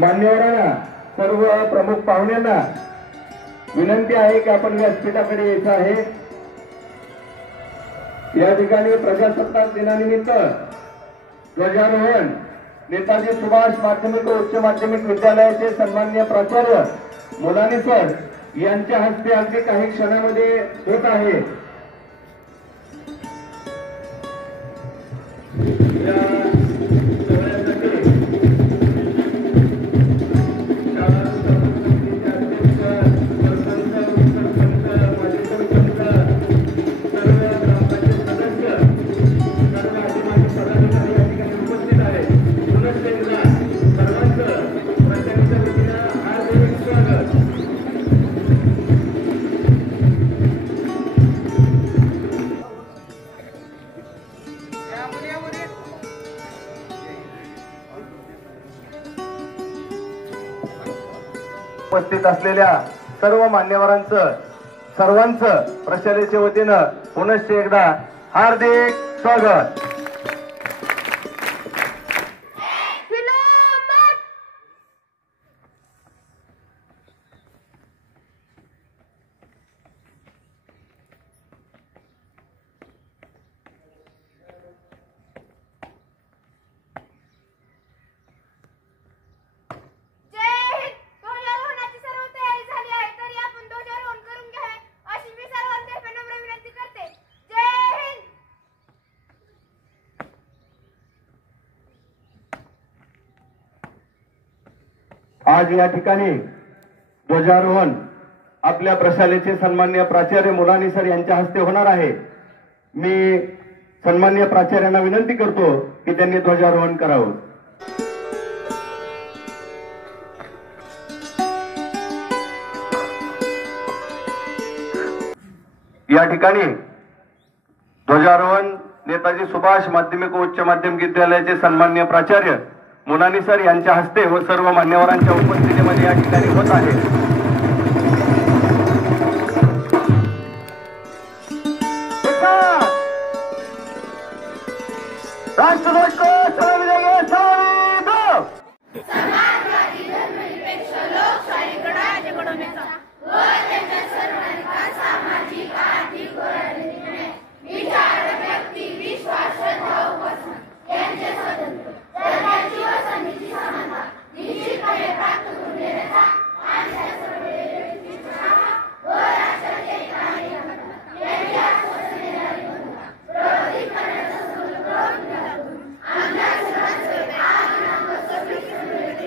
मान्यवरांना सर्व प्रमुख पाहुण्यांना विनंती आहे की आपण व्यासपीठाकडे यायचं आहे। या ठिकाणी प्रजासत्ताक दिनानिमित्त ध्वजारोहण नेताजी सुभाष माध्यमिक व उच्च माध्यमिक विद्यालयाचे सन्माननीय प्राचार्य मुलानी सर यांच्या हस्ते अगदी काही क्षणामध्ये होत आहे। उपस्थित असलेल्या सर्व मान्यवरांचं सर्वांचं प्रशालेच्या वतीनं पुनश्च एकदा हार्दिक स्वागत। आज या ठिकाणी ध्वजारोहण आपल्या प्रशालेचे सन्माननीय प्राचार्य मुलानी सर यांच्या हस्ते होणार आहे। मी सन्माननीय प्राचार्यांना विनंती करतो की त्यांनी ध्वजारोहण करावं। या ठिकाणी ध्वजारोहण नेताजी सुभाष माध्यमिक व उच्च माध्यमिक विद्यालयाचे सन्माननीय प्राचार्य मुलानी सर यांच्या हस्ते व सर्व मान्यवरांच्या उपस्थितीमध्ये या ठिकाणी होत आहे। राष्ट्रध्वज को सलामी देंगे। समाजवादी धर्मनिरपेक्ष लोकशाही गणराज्य घडवण्याचा व त्याच्या सर्वांना सामाजिक आर्थिक व राजनीतिक विचार व्यक्ती विश्वास श्रद्धा उपासना यांचे स्वतंत्र धर्माची व संधीची समानता निश्चितपणे प्राप्त करून देण्याचा आणि त्या सर्व व्यक्तींचा व राष्ट्राच्या एका आणि यांची आश्वासन देणारी भूमिका प्रबोधित करण्याचा संकल्प आमच्या सर्वांचे आज दिनांक 26 फेब्रुवारी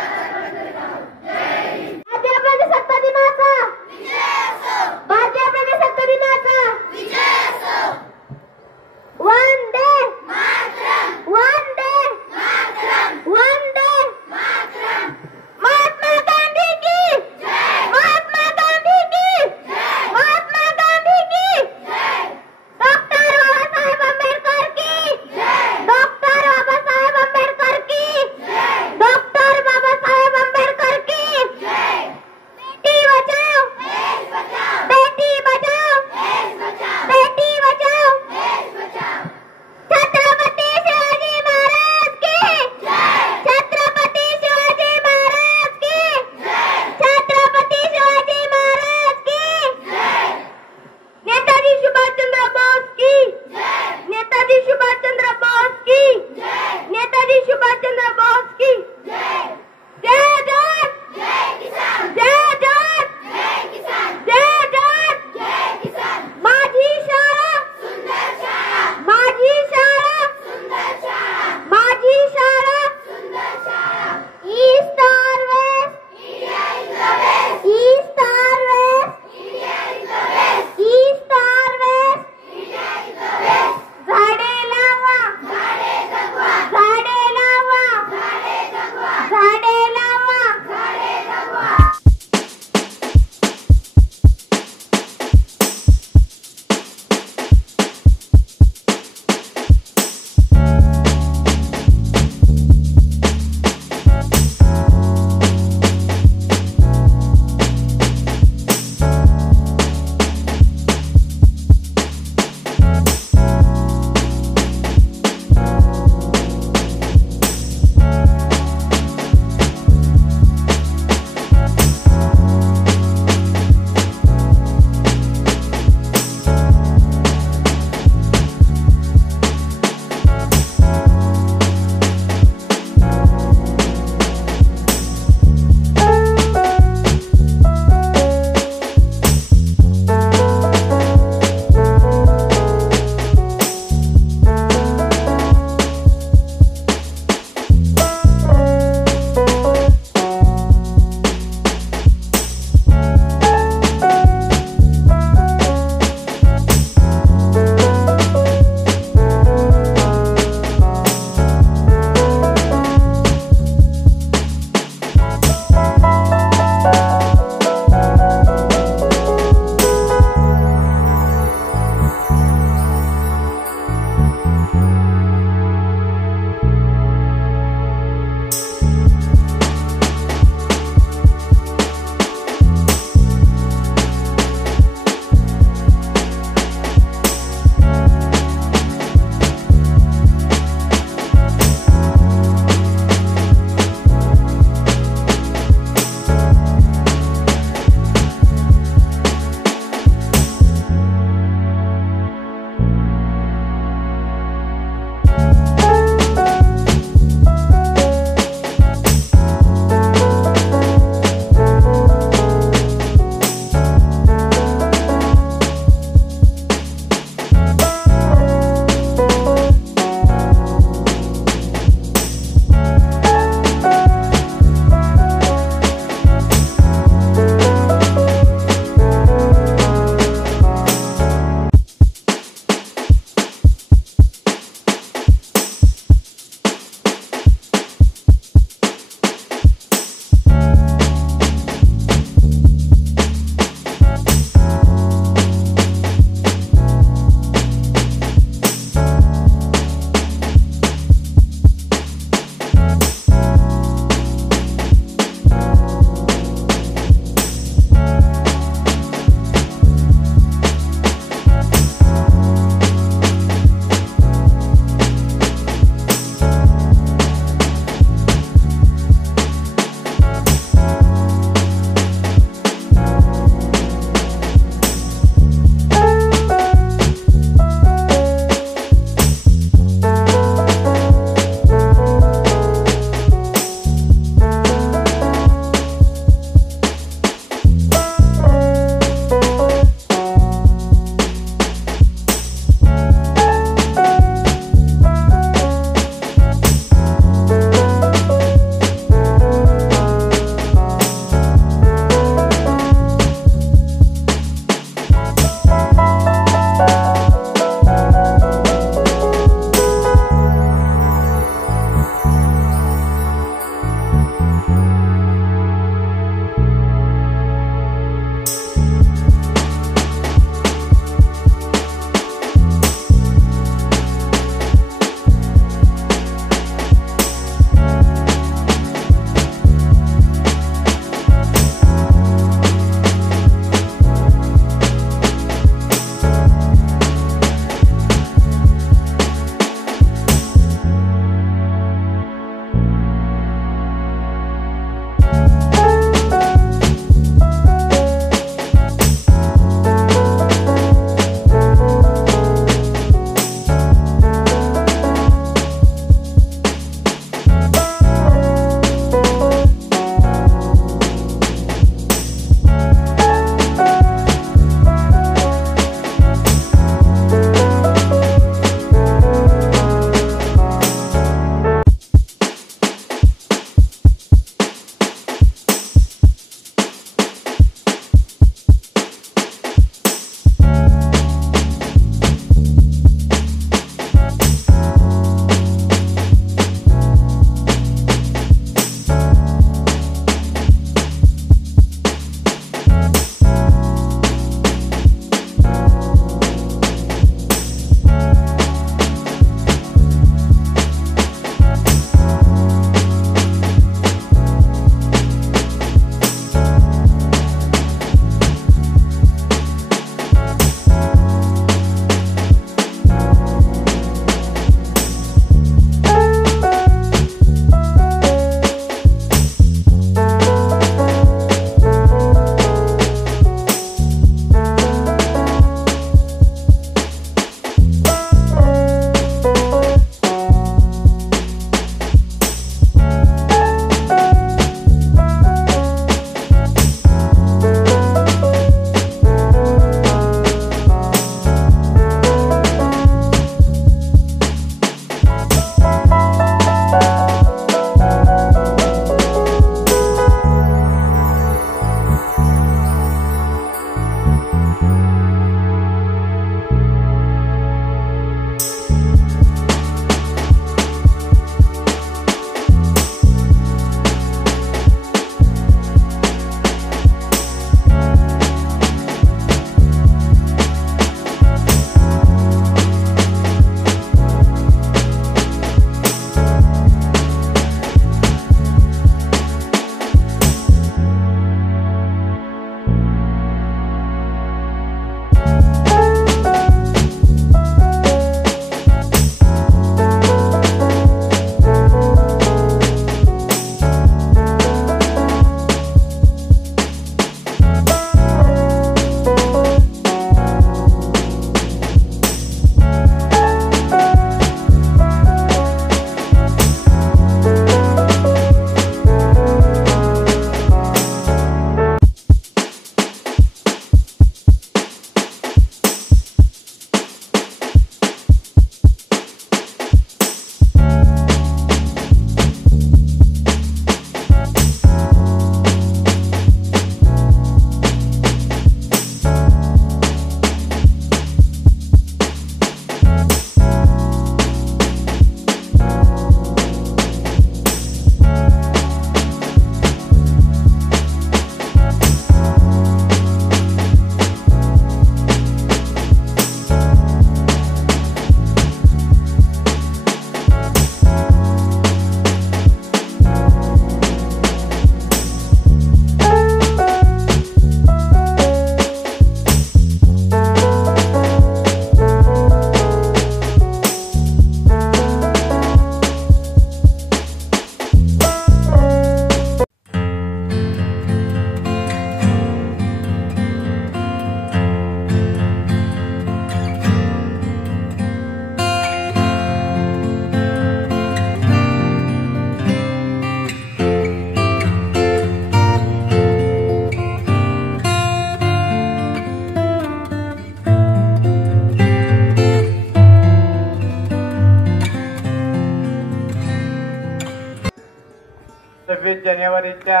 26 जानेवारीच्या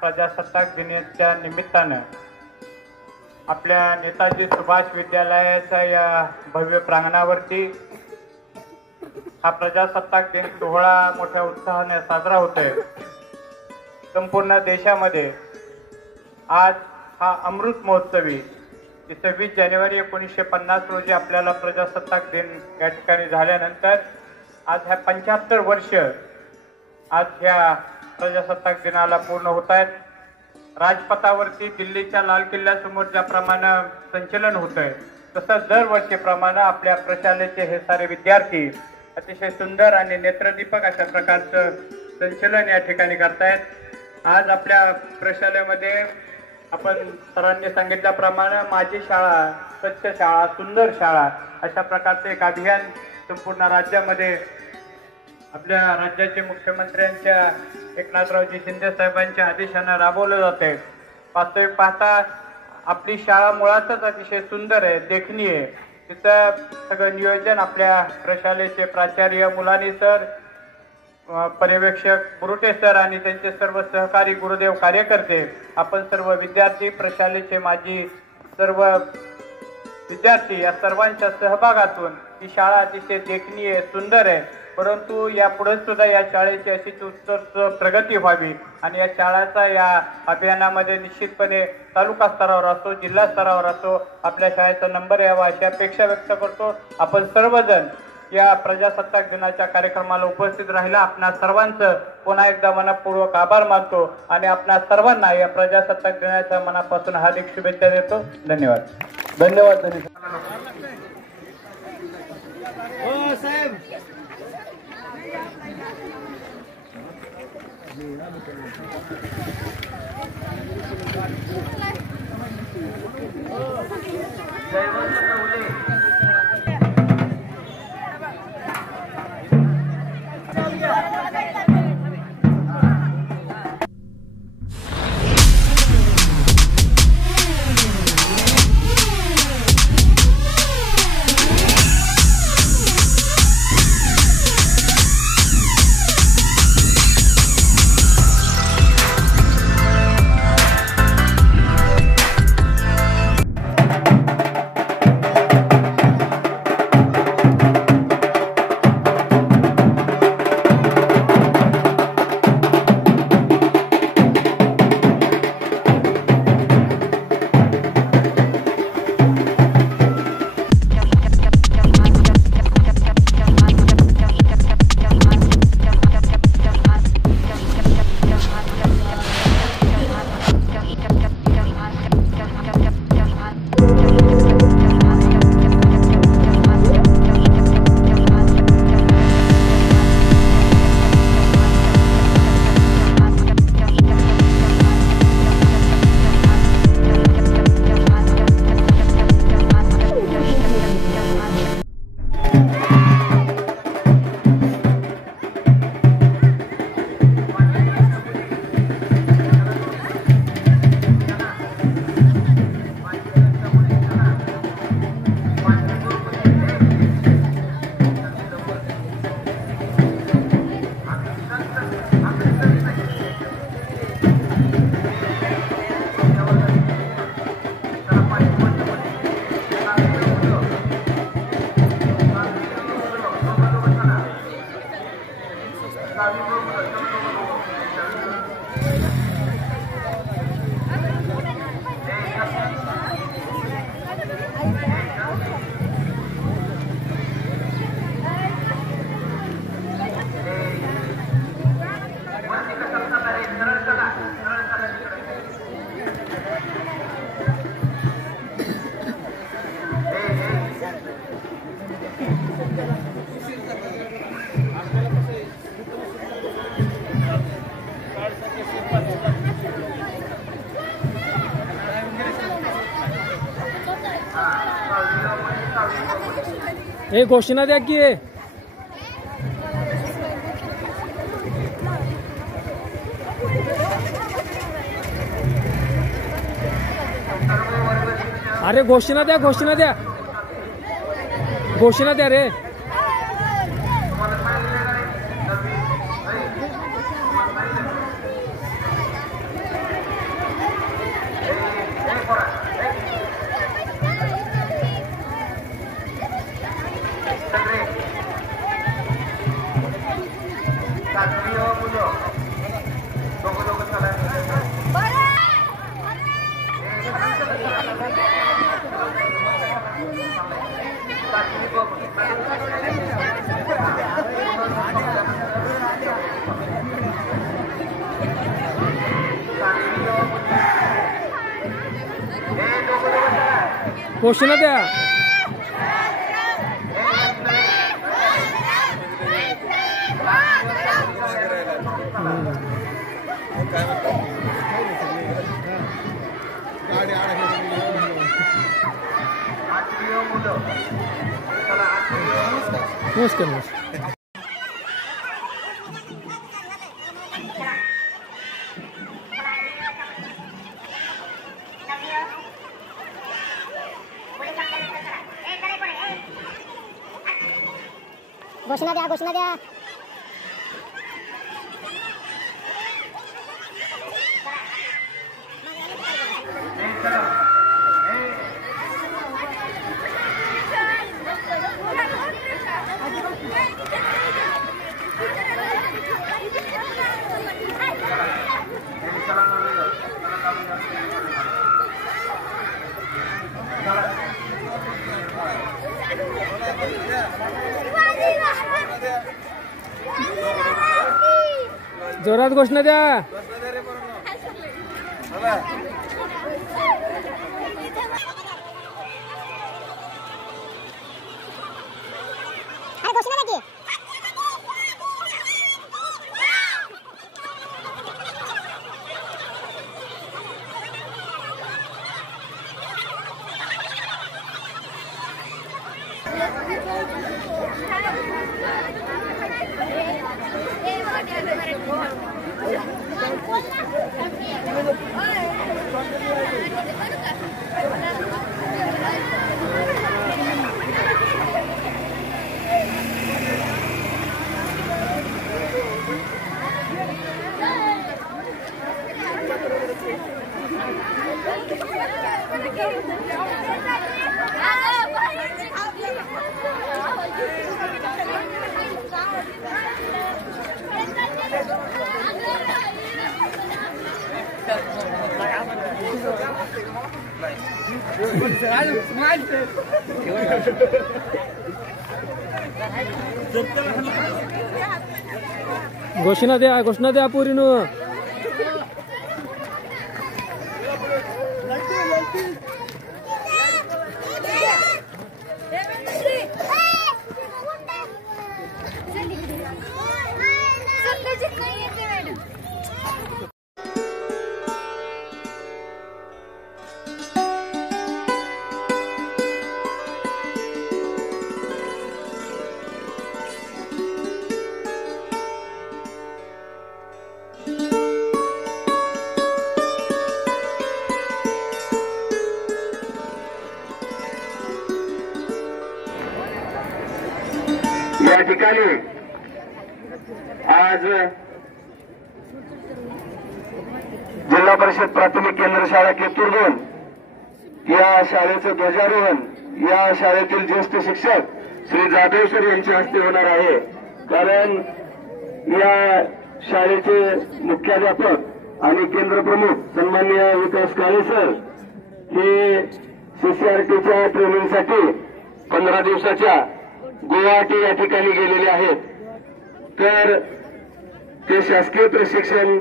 प्रजासत्ताक दिनाच्या निमित्तानं आपल्या नेताजी सुभाष विद्यालयाच्या या भव्य प्रांगणावरती हा प्रजासत्ताक दिन सोहळा मोठ्या उत्साहाने साजरा होतोय। संपूर्ण देशामध्ये आज हा अमृत महोत्सवी 26 जानेवारी 1950 रोजी आपल्याला प्रजासत्ताक दिन या ठिकाणी झाल्यानंतर आज ह्या 75 वर्ष आज ह्या प्रजासत्ताक दिनाला पूर्ण होत आहेत। राजपथावरती दिल्लीच्या लाल किल्ल्यासमोर ज्याप्रमाणे संचलन होतंय तसं दरवर्षीप्रमाणे आपल्या प्रशालेचे हे सारे विद्यार्थी अतिशय सुंदर आणि नेत्रदीपक अशा प्रकारचं संचलन या ठिकाणी करतायत। आज आपल्या प्रशालेमध्ये आपण सरांनी सांगितल्याप्रमाणे माझी शाळा, स्वच्छ शाळा, सुंदर शाळा अशा प्रकारचे एक अभियान संपूर्ण राज्यामध्ये आपल्या राज्याचे मुख्यमंत्र्यांच्या एकनाथरावजी शिंदे साहेबांच्या आदेशाने राबवलं जाते। वास्तविक पाहता आपली शाळा मुळातच अतिशय सुंदर आहे, देखणी आहे। तिथं सगळं नियोजन आपल्या प्रशालेचे प्राचार्य मुलानी सर, पर्यवेक्षक बुरुटे सर आणि त्यांचे सर्व सहकारी गुरुदेव कार्यकर्ते, आपण सर्व विद्यार्थी, प्रशालेचे माजी सर्व विद्यार्थी या सर्वांच्या सहभागातून ही शाळा अतिशय देखणी आहे, सुंदर आहे। परंतु यापुढे सुद्धा या शाळेची अशीच उत्तर प्रगती व्हावी आणि या शाळेचा या अभियानामध्ये निश्चितपणे तालुका स्तरावर असो, जिल्हा स्तरावर असो आपल्या शाळेचा नंबर यावा अशी अपेक्षा व्यक्त करतो। आपण सर्वजण या प्रजासत्ताक दिनाच्या कार्यक्रमाला उपस्थित राहिला आपणा सर्वांचं पुन्हा एकदा मनपूर्वक आभार मानतो आणि आपणा सर्वांना या प्रजासत्ताक दिनाच्या मनापासून हार्दिक शुभेच्छा देतो। धन्यवाद। धन्यवाद। हो साहेब ए घोषणा द्या की अरे घोषणा द्या रे घोषणा द्या. नमस्कार नमस्कार. घोषणा द्या घोषणा द्या. जोरात घोषणा द्या. घोषणा द्या. घोषणा द्या पोरीनो. या ठिकाणी आज जिल्हा परिषद प्राथमिक केंद्र शाळा केतूर 2 या शाळेचं ध्वजारोहण या शाळेतील ज्येष्ठ शिक्षक श्री जाधव सर यांच्या हस्ते होणार आहे. कारण या शाळेचे मुख्याध्यापक आणि केंद्र प्रमुख सन्माननीय विकास काळे सर हे सीसीआरटीच्या ट्रेनिंगसाठी 15 दिवसाच्या गुवाहाटी या ठिकाणी गेलेले आहेत. तर ते शासकीय प्रशिक्षण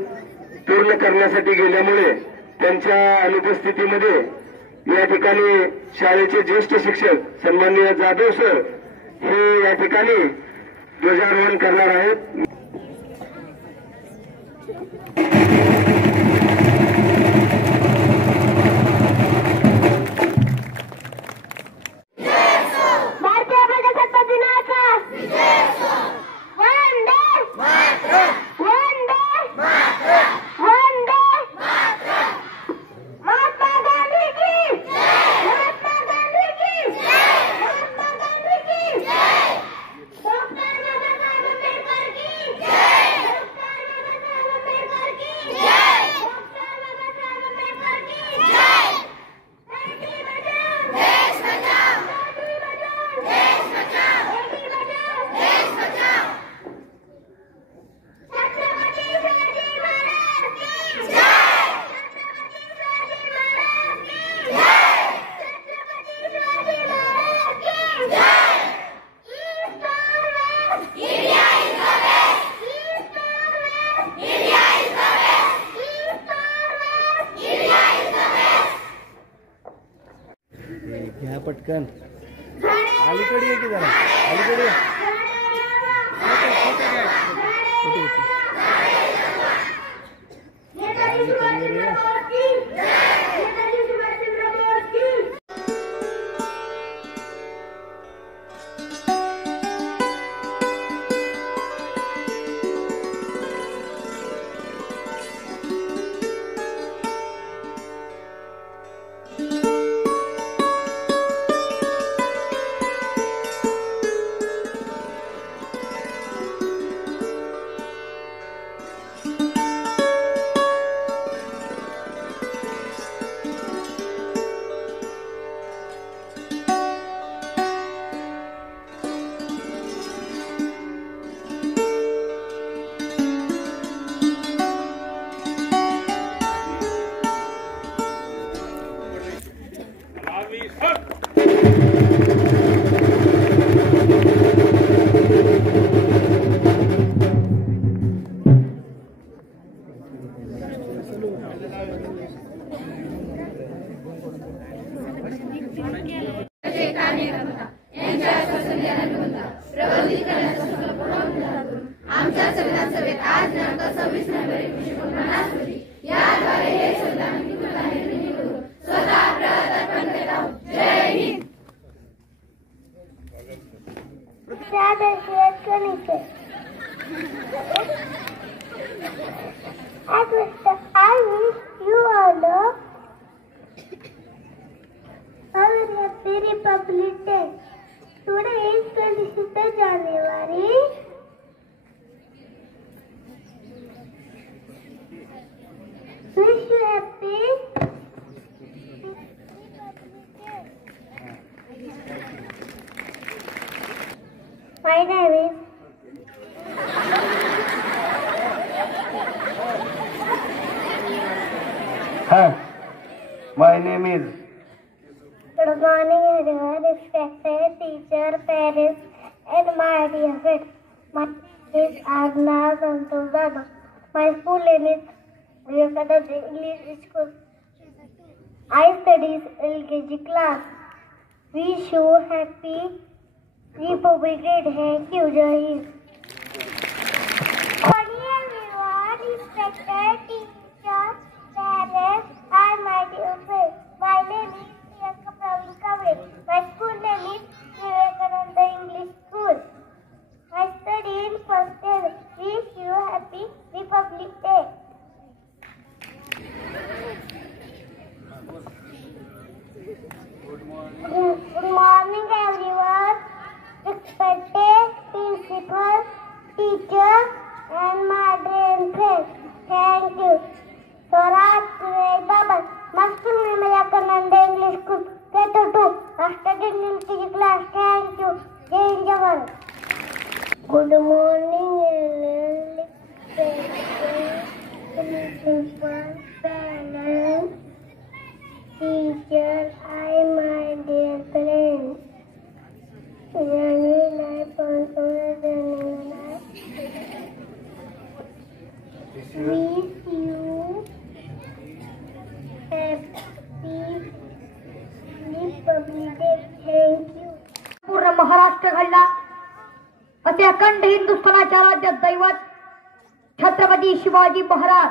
पूर्ण करण्यासाठी गेल्यामुळे त्यांच्या अनुपस्थितीमध्ये या ठिकाणी शाळेचे ज्येष्ठ शिक्षक सन्माननीय जाधव सर हे या ठिकाणी ध्वजारोहण करणार आहेत. Yeah! चिकन अलीकडे ये की जरा अलीकडे ये. कुठे येते? आमच्या संविधान सभेत आज दिनांक 26 नोव्हेंबर 1950 रोजी याद्वारे हे संविधान निर्मिती करून स्वतः प्रवर्तन करत आहोत. जय Hind. I wish you all a very happy Republic Day. Today is 26th January. Wish you happy My name is My name is. Good morning, everyone. Respected teacher, parents, and my dear friends. My name is Arna Santosh Dada. My school name is Vivekananda English School. I study LKG class. Wish you happy Republic Day. Thank you, Jai Hind. Good morning, everyone. Respected teacher, parents, and my dear friends. My name is Priyanka Praveen Kavre. My school name is Vivekananda English School. I study in first year. Wish you happy Republic Day. Good morning, everyone. Respected principal, teacher, and my dear friends. Thank you. Swaraj Baba. My school name is Vivekananda English School. K2. I studied in LKG class. Thank you. Jai Hind, Jai Bharat. Good morning, principal, parents, teacher, and my dear friends. Journey life also journey life. Wish you happy Republic Day. Thank you. पूर्ण महाराष्ट्र घडला असे अखंड हिंदुस्थानाच्या राज्यात दैवत छत्रपती शिवाजी महाराज.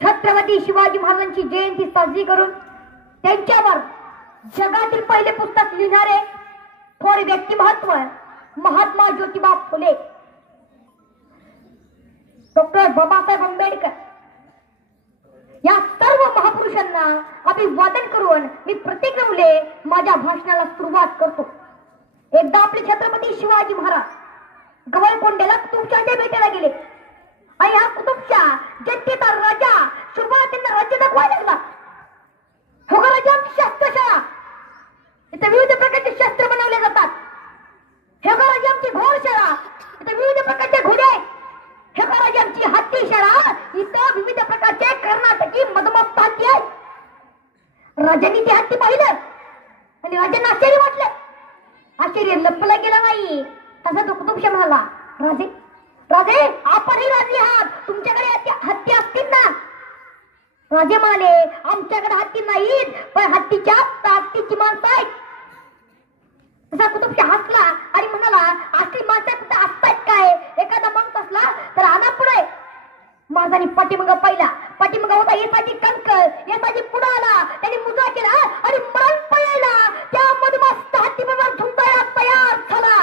छत्रपती शिवाजी महाराजांची जयंती साजरी करून त्यांच्यावर जगातील पहिले पुस्तक लिहिणारे थोर व्यक्तिमत्व महात्मा ज्योतिबा फुले, डॉक्टर बाबासाहेब आंबेडकर या सर्व महापुरुषांना अभिवादन करून मी प्रतिक्रमले माझ्या भाषणाला सुरुवात करतो. एकदा आपले छत्रपती शिवाजी महाराज गवळकोंड्याला कुतुबशाच्या भेटायला गेले आणि हा कुतुबशा जनतेचा राजा सुरुवात त्यांना राज्य दाखवायला लागला. हो राजा, आमची शस्त्रशाळा, इथे विविध प्रकारचे शस्त्र बनवले जातात. हे राजा, आमची घोडशाळा, इथे विविध प्रकारचे घोडे आहेत. हे राजा, आमची हत्ती शाळा, इथं विविध प्रकारचे कर्नाटकी मधमस्त हत्ती आहेत. राजांनी ते हत्ती पाहिलं आणि राजांना आश्चर्य वाटलं. आश्चर्य लपलं गेलं नाही. तसा तो कुतुबशा म्हणाला, राजे राजे आपणही राजे आहात, तुमच्याकडे हत्ती असतील ना? राजे म्हणाले, आमच्याकडे हत्ती नाहीत, पण हत्तीच्या ताकदीची माणसं आहेत. तसा कुतुबशाह हसला आणि म्हणाला, असली माणसं असतात काय? एखादा माणूस असला तर आणा पुढे. माझानी पाठीमग पाठीमग होता येसाची कणक. येसाची पुढे आला, त्याने मुजरा केला आणि मरण पळायला. त्या मधुमस्त हत्तीबरोबर झुंजायला तयार झाला.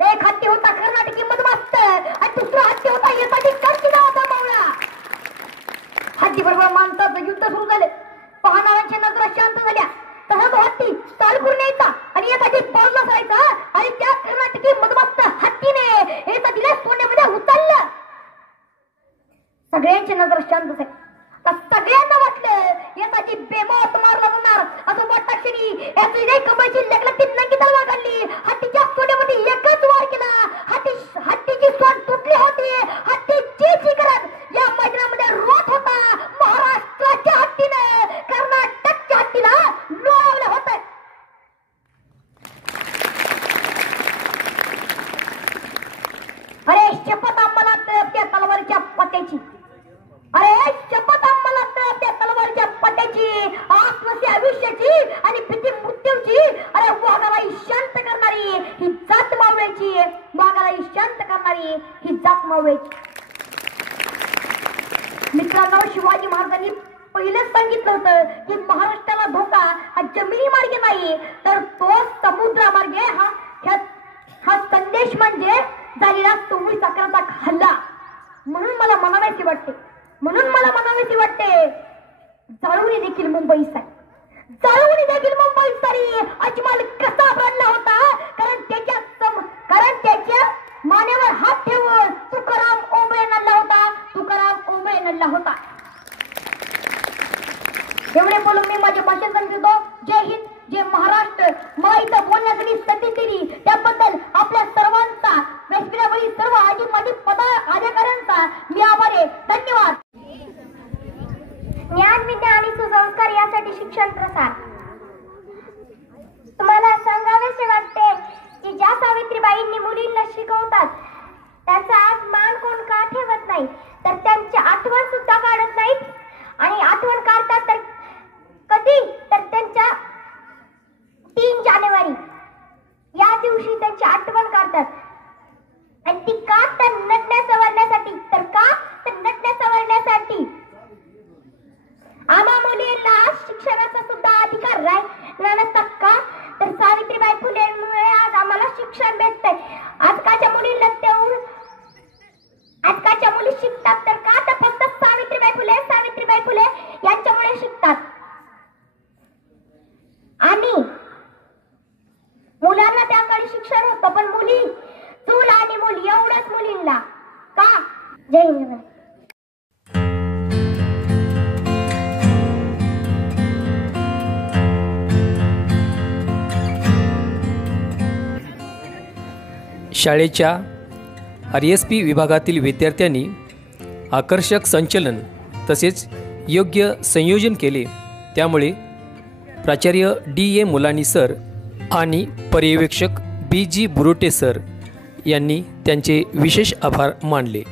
एक हत्ती होता कर्नाटकी मधुमस्त आणि दुसरा हत्ती होता येसाची कणकी नावाचा मावळा. हत्ती बरोबर माणसाचं युद्ध सुरू झाले. पाहणाऱ्यांच्या नजरा शांत झाल्या. तसा तो हत्ती चाल करून यायचा आणि एखादी बाजूला जायचा आणि त्या कर्नाटकी मधुमस्त हत्तीने एका दिल्या सोन्यामध्ये उचललं. सगळ्यांची नजर शांत झाली. सगळ्यांना वाटलं एकाची बेमौत मारला जाणार. असं वाटता क्षणी याची कमळची लग्नती नंगी तलवार काढली. हत्तीच्या सोन्यामध्ये एकच वार केला. हत्तीची सोन तुटली होती. हत्ती ची करत या मैदानामध्ये रोट होता. महाराष्ट्राच्या हत्तीनं कर्नाटकच्या हत्तीला लोळवलं होतं. अरे शपथ आम्हाला त्या तलवारीच्या पत्त्याची. अरे शपथ आम्हाला त्या तलवारीच्या पत्त्याची, आत्महत्या आयुष्याची आणि भीती मृत्यूची. अरे वाघाला शांत करणारी ही जात मावळ्याची. वाघाला शांत करणारी ही जात मावळ्याची. मित्रांनो, शिवाजी महाराजांनी पहिलेच सांगितलं होतं की महाराष्ट्राला धोका हा जमिनी मार्गे नाही तर तो समुद्रामार्गे. हा संदेश म्हणजे झालेला 26 अकराचा हल्ला. म्हणून मला म्हणावेसे वाटते जाळूनी देखील मुंबई सारी अजमल कसा रडला होता. कारण त्याच्या मानेवर हात ठेवून तुकाराम ओंबळे नल्ला होता. एवढे बोलून मी माझे भाषण संपवतो. जय हिंद, जय महाराष्ट्र. मला इथं बोलण्यासाठी संधी दिली त्याबद्दल आपल्या सर्वांचा, व्यासपीठावरील सर्व आजी माजी पदाधिकाऱ्यांचा मी आभारी. धन्यवाद. ज्ञान, विद्या आणि सुसंस्कार यासाठी शिक्षण प्रसार. तुम्हाला सांगावेसे वाटते की ज्या सावित्रीबाईंनी मुलींना शिकवतात त्यांचा आज मान कोण का ठेवत नाही, तर त्यांची आठवण सुद्धा काढत नाहीत. आणि आठवण काढतात तर कधी, तर त्यांच्या 3 जानेवारी या दिवशी त्यांची आठवण काढतात. आणि ती का, तर नटण्या सवरण्यासाठी. तर का, तर नटण्या सवरण्यासाठी. आम्हा मुलींना शिक्षणाचा सुद्धा अधिकार राहिला नसता का, तर सावित्रीबाई फुलेंमुळे आज आम्हाला शिक्षण भेटतंय. आजकालच्या मुलींना आजकालच्या मुली शिकतात तर का, तर फक्त सावित्रीबाई फुले यांच्यामुळे शिकतात. आणि मुलांना त्या काळी शिक्षण होतं, पण मुली, चूल आणि मुली एवढंच मुलींना का. जय हिंद. शाळेच्या RSP विभागातील विद्यार्थ्यांनी आकर्षक संचलन तसेच योग्य संयोजन केले. त्यामुळे प्राचार्य DA मुलानी सर आणि पर्यवेक्षक BG बुरोटे सर यांनी त्यांचे विशेष आभार मानले.